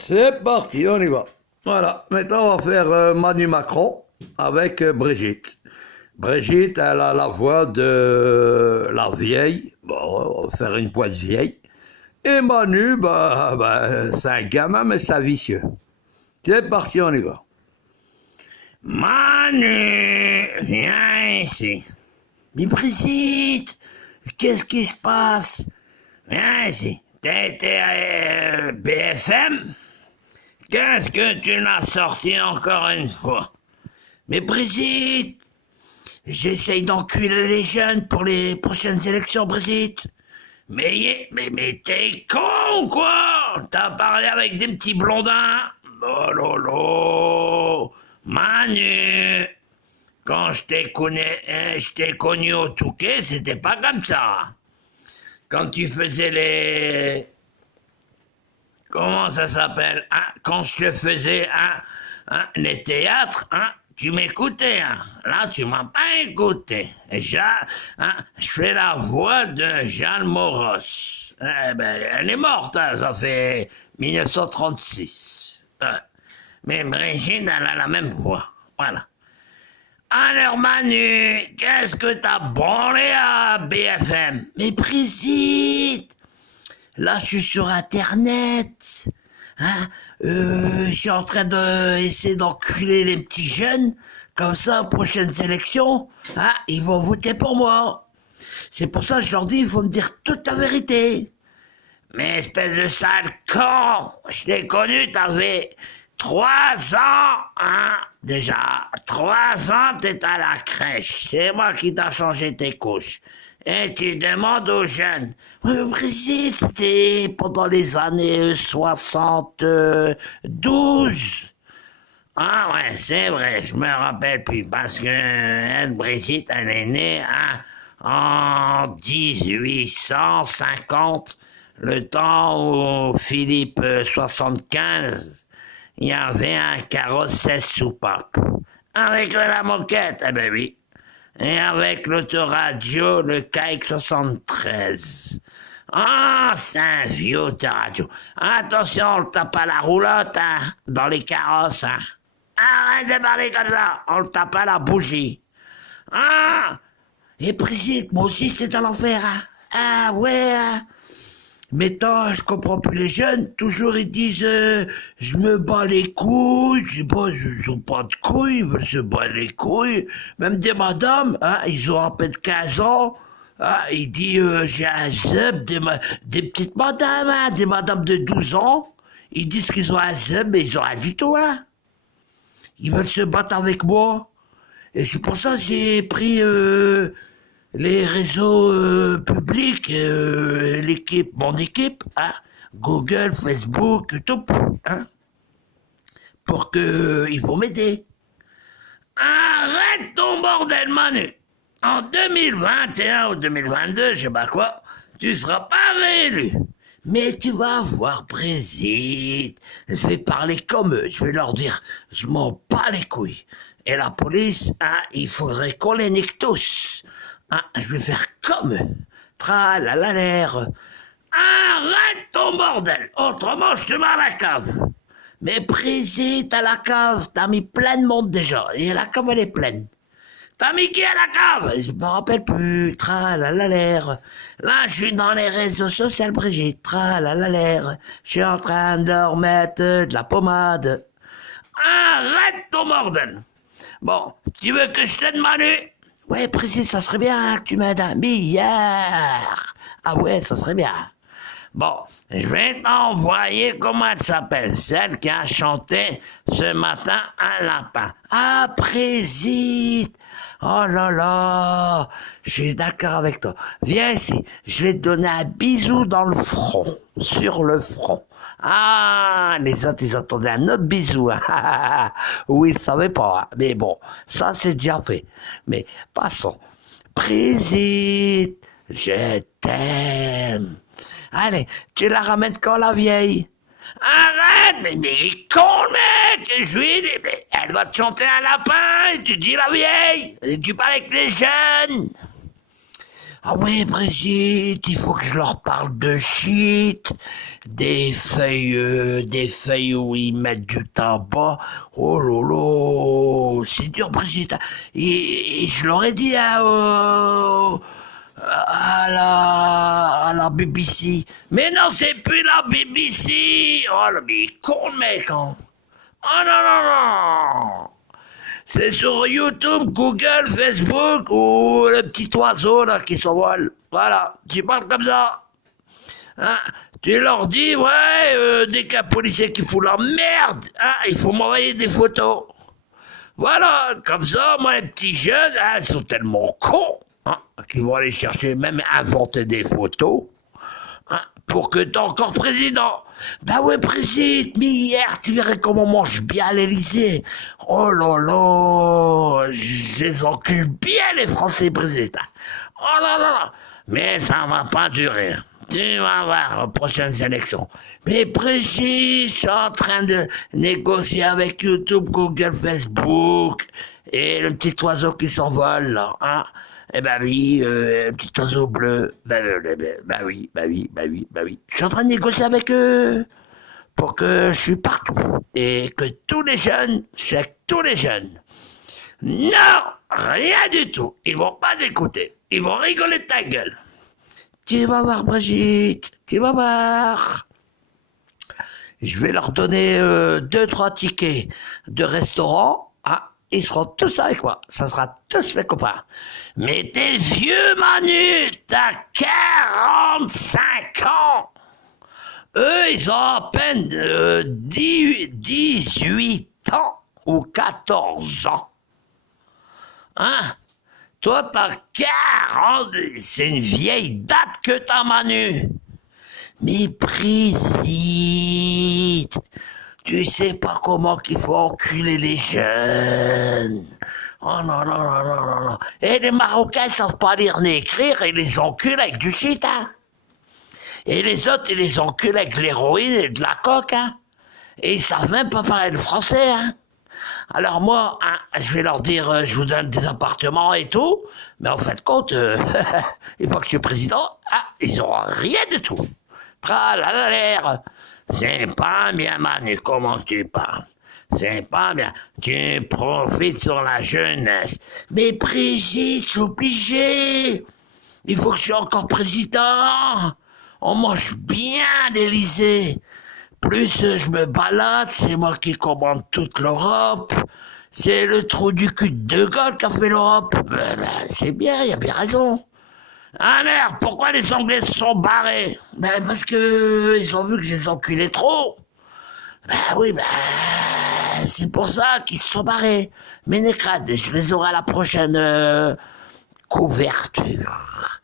C'est parti, on y va. Voilà, maintenant on va faire Manu Macron avec Brigitte. Brigitte, elle a la voix de la vieille. Bon, on va faire une voix de vieille. Et Manu, c'est un gamin, mais c'est vicieux. C'est parti, on y va. Manu, viens ici. Mais Brigitte, qu'est-ce qui se passe? Viens ici. T'es à BFM? Qu'est-ce que tu l'as sorti encore une fois? Mais Brigitte, j'essaye d'enculer les jeunes pour les prochaines élections, Brigitte. Mais t'es con, quoi? T'as parlé avec des petits blondins? Oh lolo, Manu, quand je t'ai connu au Touquet, c'était pas comme ça. Quand tu faisais les... Comment ça s'appelle, hein? Quand je te faisais les théâtres, tu m'écoutais. Là, tu m'as pas écouté. Je fais la voix de Jeanne Moros. Elle est morte, ça fait 1936. Mais Brigitte, elle a la même voix. Voilà. Alors Manu, qu'est-ce que t'as branlé à BFM? Mais Brigitte, là, je suis sur Internet. Je suis en train d'essayer d'enculer les petits jeunes. Comme ça, aux prochaines élections, ils vont voter pour moi. C'est pour ça que je leur dis, il faut me dire toute la vérité. Mais espèce de sale con, je t'ai connu, t'avais 3 ans, déjà. 3 ans, t'étais à la crèche. C'est moi qui t'ai changé tes couches. Et tu demandes aux jeunes. Oui, mais Brigitte, c'était pendant les années 72. Ah ouais, c'est vrai, je me rappelle plus. Parce que Brigitte, elle est née en 1850. Le temps où Philippe 75, il y avait un carrosse 16 soupapes. Avec la moquette, eh ben oui. Et avec l'autoradio, le CAIC 73. C'est un vieux autoradio. Attention, on le tape à la roulotte, dans les carrosses, Arrête de parler comme ça, on le tape à la bougie. Et Brigitte, moi aussi, c'était dans l'enfer, Ah ouais, Mais tant, je comprends plus les jeunes, toujours ils disent je me bats les couilles, je sais pas, ils ont pas de couilles, ils veulent se battre les couilles. Même des madames, ils ont à peine 15 ans, ils disent j'ai un zeb, des petites madames, des madames de 12 ans, ils disent qu'ils ont un zeb, mais ils ont rien du tout, Ils veulent se battre avec moi. Et c'est pour ça que j'ai pris les réseaux publics, mon équipe, Google, Facebook, YouTube, pour que ils vont m'aider. Arrête ton bordel, Manu. En 2021 ou 2022, je sais pas quoi, tu seras pas réélu. Mais tu vas voir, Brigitte, je vais parler comme eux, je vais leur dire, je m'en bats les couilles. Et la police, il faudrait qu'on les nique tous. Je vais faire comme eux. Tralalalère. Arrête ton bordel, autrement je te mets à la cave. Mais Brigitte, à la cave, t'as mis plein de monde déjà, et la cave elle est pleine. T'as mis qui à la cave? Je me rappelle plus. Tralalalère. Là, je suis dans les réseaux sociaux, Brigitte. Tralalalère. Je suis en train de leur mettre de la pommade. Arrête ton bordel. Bon, tu veux que je t'aide, Manu? Ouais, Brigitte, ça serait bien que tu m'aides 1 milliard. Ah ouais, ça serait bien. Bon, je vais t'envoyer, comment elle s'appelle, celle qui a chanté ce matin un lapin. Brigitte. Oh là là, je suis d'accord avec toi. Viens ici, je vais te donner un bisou dans le front, sur le front. Les autres, ils attendaient un autre bisou. Oui, ils ne savaient pas, mais bon, ça c'est déjà fait. Mais passons. Brigitte, je t'aime. Allez, tu la ramènes quand, la vieille? Arrête, mais il est con, mec. Je lui ai dit, mais elle va te chanter un lapin, et tu dis la vieille, et tu parles avec les jeunes. Ah oui, Brigitte, il faut que je leur parle de shit, des feuilles où ils mettent du tabac. Oh lolo, c'est dur, Brigitte. Et je leur ai dit à la BBC. Mais non, c'est plus la BBC. Oh, mais il est con le mec, hein. Oh non, non, non. C'est sur YouTube, Google, Facebook ou le petit oiseau là qui s'envole. Voilà, tu parles comme ça. Hein, tu leur dis, ouais, dès qu'un policier qui fout la merde, hein, il faut m'envoyer des photos. Voilà, comme ça, moi, les petits jeunes, hein, ils sont tellement cons, hein, qu'ils vont aller chercher, même inventer des photos, hein, pour que t'es encore président. Bah ouais, président, mais hier, tu verrais comment on mange bien à l'Élysée. Oh là là, je les encule bien, les Français, président. Oh là là, mais ça va pas durer. Tu vas voir aux prochaines élections. Mais précis, je suis en train de négocier avec YouTube, Google, Facebook et le petit oiseau qui s'envole là, hein. Eh ben oui, le petit oiseau bleu. Bah oui, bah oui, bah oui, bah oui. Je suis en train de négocier avec eux pour que je suis partout et que tous les jeunes, check tous les jeunes. Non, rien du tout. Ils vont pas t'écouter. Ils vont rigoler de ta gueule. Tu vas voir, Brigitte, tu vas voir. Je vais leur donner 2-3 tickets de restaurant. Ah, ils seront tous avec moi. Ça sera tous mes copains. Mais t'es vieux, Manu. T'as 45 ans. Eux, ils ont à peine 18 ans ou 14 ans. Hein? Toi, t'as 40. C'est une vieille date que t'as, Manu. Mais Brigitte, tu sais pas comment qu'il faut enculer les jeunes. Oh non, non, non, non, non, non. Et les Marocains savent pas lire ni écrire et les enculent avec du shit, hein. Et les autres, ils les enculent avec de l'héroïne et de la coke, hein. Et ils savent même pas parler le français, hein. Alors moi, hein, je vais leur dire, je vous donne des appartements et tout, mais en fin de compte, une fois que je suis président, ah, ils auront rien du tout. Tralala, c'est pas bien, Manu, comment tu parles? C'est pas bien. Tu profites sur la jeunesse. Mais Brigitte, c'est obligé. Il faut que je sois encore président. On mange bien à l'Élysée. Plus je me balade, c'est moi qui commande toute l'Europe. C'est le trou du cul de Gaulle qui a fait l'Europe. C'est bien, il a bien raison. Alors, pourquoi les Anglais se sont barrés? Parce que ils ont vu que je les enculais trop. Oui, c'est pour ça qu'ils se sont barrés. Mais nécrades, je les aurai à la prochaine couverture.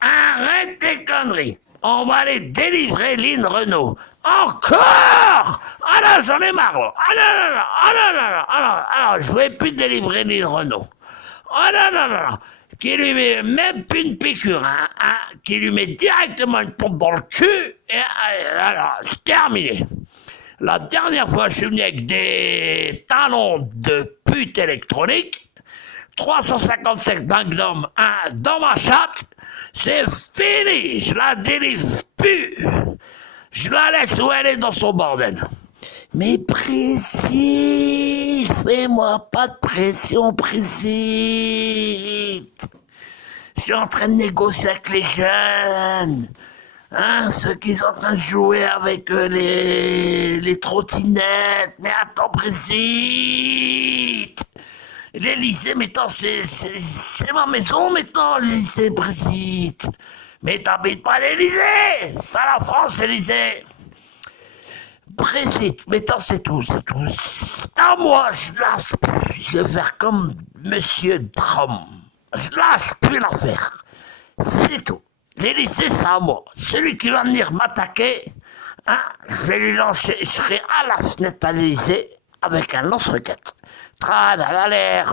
Arrête tes conneries. On va aller délivrer Lynn Renault. Encore? Ah là, j'en ai marre. Ah non, non, non, ah non, non, non, ah non, je ne vais plus délivrer Lynn Renault. Ah non, non, non, non. Qui lui met même plus une piqûre, hein, qui lui met directement une pompe dans le cul, et alors, c'est terminé. La dernière fois, je suis venu avec des talons de pute électronique, 357 Magnum, dans ma chatte, c'est fini, je la délivre plus. Je la laisse où elle est dans son bordel. Mais précis, fais-moi pas de pression, précis. Je suis en train de négocier avec les jeunes. Hein, ceux qui sont en train de jouer avec les trottinettes. Mais attends, précis. L'Élysée, maintenant, c'est ma maison, maintenant, l'Élysée, précis. Mais t'habites pas à l'Élysée. C'est la France, l'Élysée. Précis, maintenant c'est tout, c'est tout. À moi, je vais faire comme Monsieur Trump. Je lâche plus l'affaire. C'est tout. L'Élysée, c'est à moi. Celui qui va venir m'attaquer, hein, je vais lui lancer, je serai à la fenêtre à l'Élysée avec un lance-roquette. Tralala,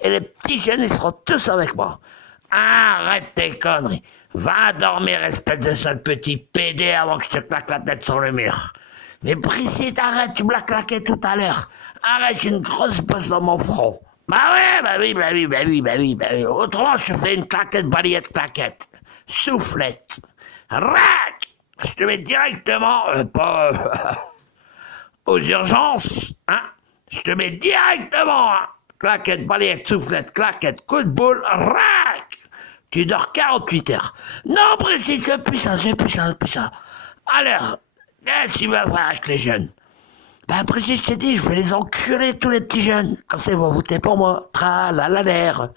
et les petits jeunes, ils seront tous avec moi. Arrête tes conneries. Va dormir, espèce de sale petit pédé, avant que je te claque la tête sur le mur. Mais Brigitte, arrête, tu me l'as claqué tout à l'heure. Arrête, j'ai une grosse bosse dans mon front. Bah ouais, bah oui. Autrement, je te fais une claquette, balayette, claquette. Soufflette. Rac! Je te mets directement, pas aux urgences, hein. Je te mets directement, hein. Claquette, balayette, soufflette, claquette, coup de boule, rac! Tu dors 48 heures. Non, précis, c'est puissant, c'est puissant, c'est puissant. Alors, qu'est-ce que tu vas faire avec les jeunes? Ben, précis, je t'ai dit, je vais les enculer, tous les petits jeunes. Quand c'est vous votez pour moi. Tra-la-la-l'air.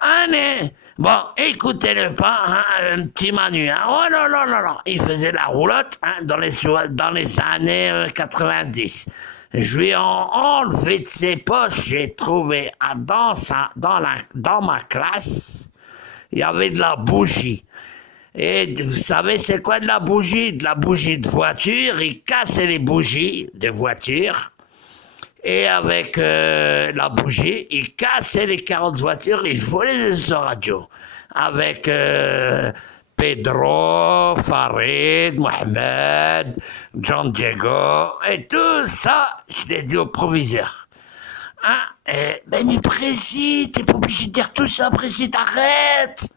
Allez. Bon, écoutez-le pas, hein, un petit Manu, hein. Oh non, non, non, non. Il faisait la roulotte, hein, dans les années 90. Je lui ai enlevé de ses poches, j'ai trouvé dans ma classe, il y avait de la bougie. Et vous savez, c'est quoi de la bougie? De la bougie de voiture. Il cassait les bougies de voiture. Et avec la bougie, il cassait les 40 voitures. Il volait les radios. Avec Pedro, Farid, Mohamed, John Diego. Et tout ça, je l'ai dit au proviseur. Hein? Mais précis, t'es pas obligé de dire tout ça, précis, arrête!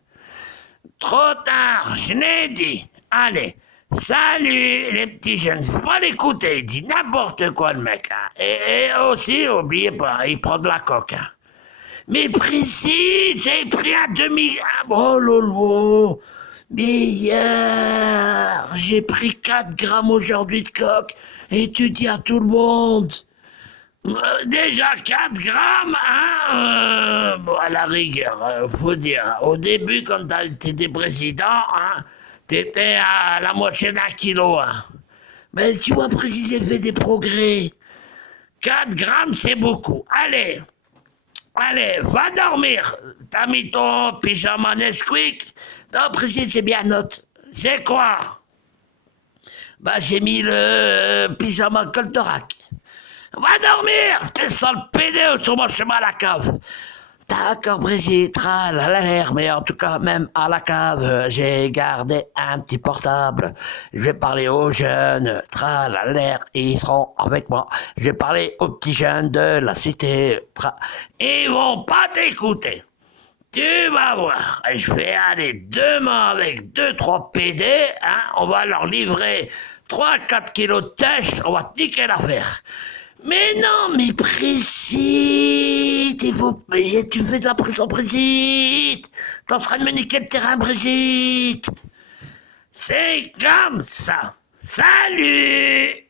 Trop tard, je l'ai dit. Allez, salut les petits jeunes. Faut pas l'écouter, il dit n'importe quoi le mec. Hein. Et aussi, oubliez pas, il prend de la coque. Hein. Mais précis, j'ai pris un demi... Oh lolo. Mais hier, j'ai pris 4 grammes aujourd'hui de coque. Et tu dis à tout le monde... Déjà 4 grammes, hein, bon, à la rigueur, faut dire. Au début, quand t'étais président, hein, t'étais à la moitié d'un kilo, hein. Mais tu vois, président fait des progrès. 4 grammes, c'est beaucoup. Allez, va dormir. T'as mis ton pyjama Nesquik? Non, président, c'est bien note. C'est quoi? Bah, j'ai mis le pyjama Coltorac. Va dormir! T'es sans le pédé sur mon chemin à la cave. D'accord, Brigitte, à l'air, mais en tout cas, même à la cave, j'ai gardé un petit portable. Je vais parler aux jeunes, l'air, ils seront avec moi. Je vais parler aux petits jeunes de la cité, ils vont pas t'écouter. Tu vas voir, je vais aller demain avec 2-3 PD, hein, on va leur livrer 3-4 kilos de tâches, on va te niquer l'affaire. Mais non, mais précis, tu fais de la pression, Brigitte. T'es en train de me niquer le terrain, Brigitte. C'est comme ça. Salut!